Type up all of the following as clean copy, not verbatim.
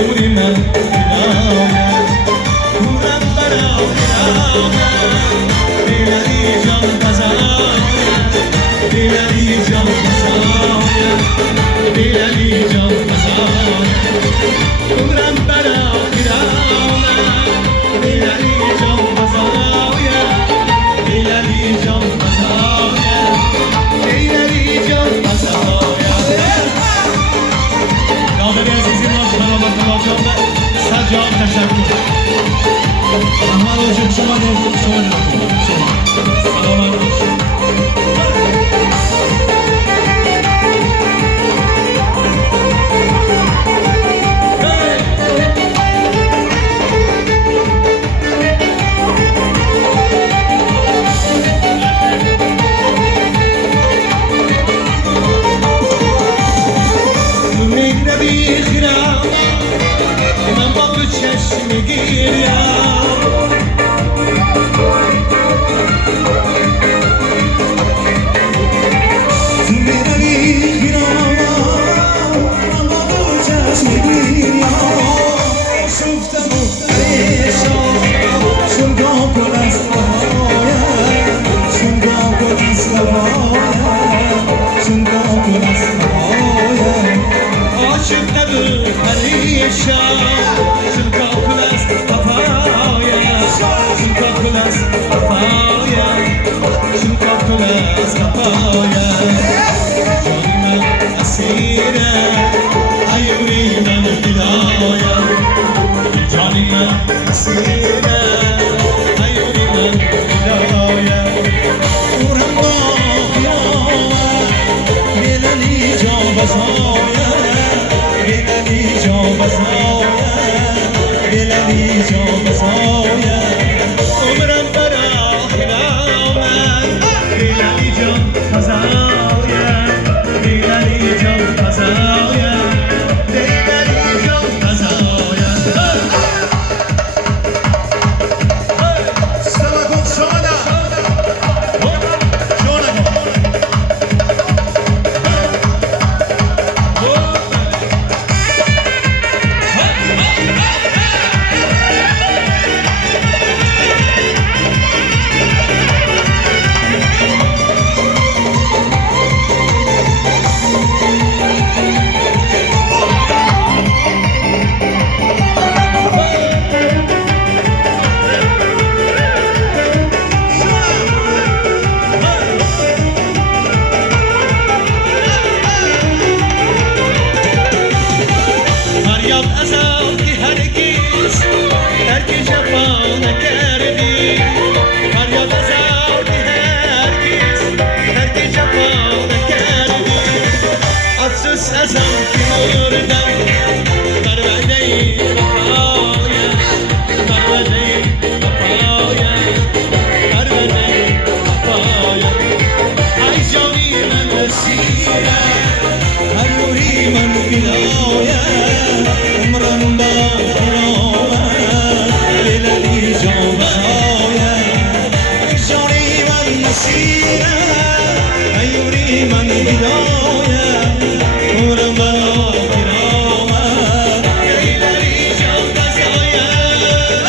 عیونی من بینایم بودم برا بینایم دیلری جان بزایم دیلری جان بزایم دیلری جان بزایم بودم برا بینایم دیلری جان بزایم دیلری جان بزایم دیلری جان بزایم ناظر عزیزی باش سلامت باجام سجاد تشکر احمد حاجی شما نمیتونید شما سلامت باش من با تو چشم میگیرم تو میگیرم من با تو چشم میگیرم شفتم و پریشان چون گام کن از نهایم چون گام کن از نهایم چون گام کن از نهایم عاشق نبود پریشان چون کاکل از قفایم چون کاکل از قفایم چون کاکل از قفایم جانی من اسیره عیونی من گدایم جانی من اسیره عیونی من گدایم اورم با بیایم بیلنی جا بزایم بیلنی جا بزایم بیلنی جا بزایم عمرم برا خلامم بیلنی جان بزایم بیلنی جان بزایم بیلنی جان بزایم سلام شما ازم که مردم بر وعده وفایم بر وعده وفایم بر وعده وفایم ای جانی من اسیرم عیونی من فدایم عمرم با خرامم لیلی جان بزایم ای جانی من اسیرم عیونی من فدایم عمرم برا کرامم دیلری جان بزایم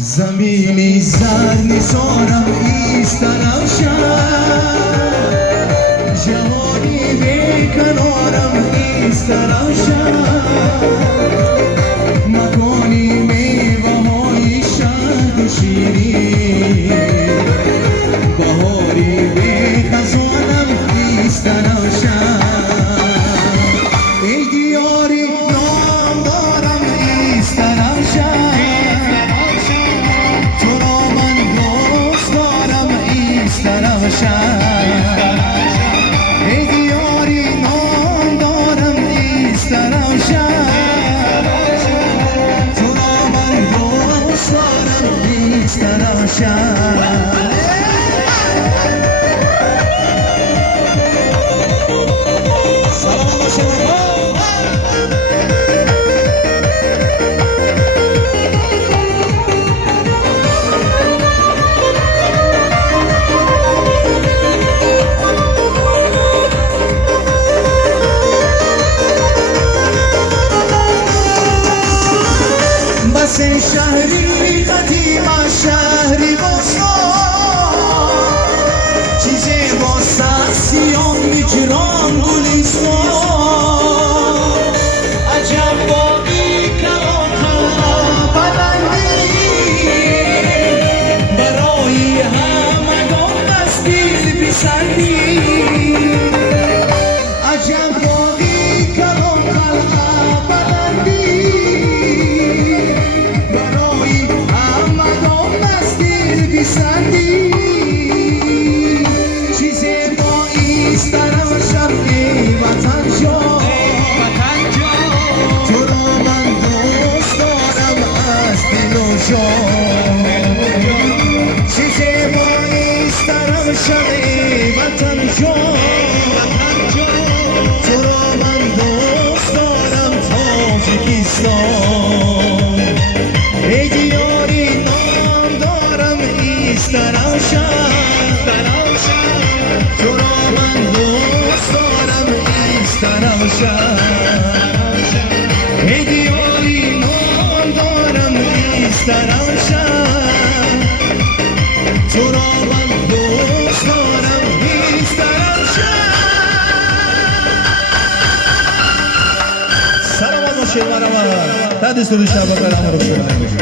زمینی زر نیسانم ایستنم جوانی بیکنارم ایستنم مکانی میوه های شهد و شیرین سلام باشه بس شهری قدیم شهری باستان چیزی با سیان میگیران گلستان عجب باقی کلام خلقا بلندی برای همگان از دل بسندی عجب باقی کلام خلقا بلندی بسندی چیزی با ایسترم شرقی وطن جا تو را من دوست دارم از دل و جان چیزی با ایسترم شرقی وطن جا تو را من دوست دارم تاجیکستان ای دیاری نام دارم ایسترم تو را من دوست دارم ایسترم ای دیاری نام دارم ایسترم تو را من دوست دارم ایسترم سلام باشه مرحبا تا دستور شب برام رو شما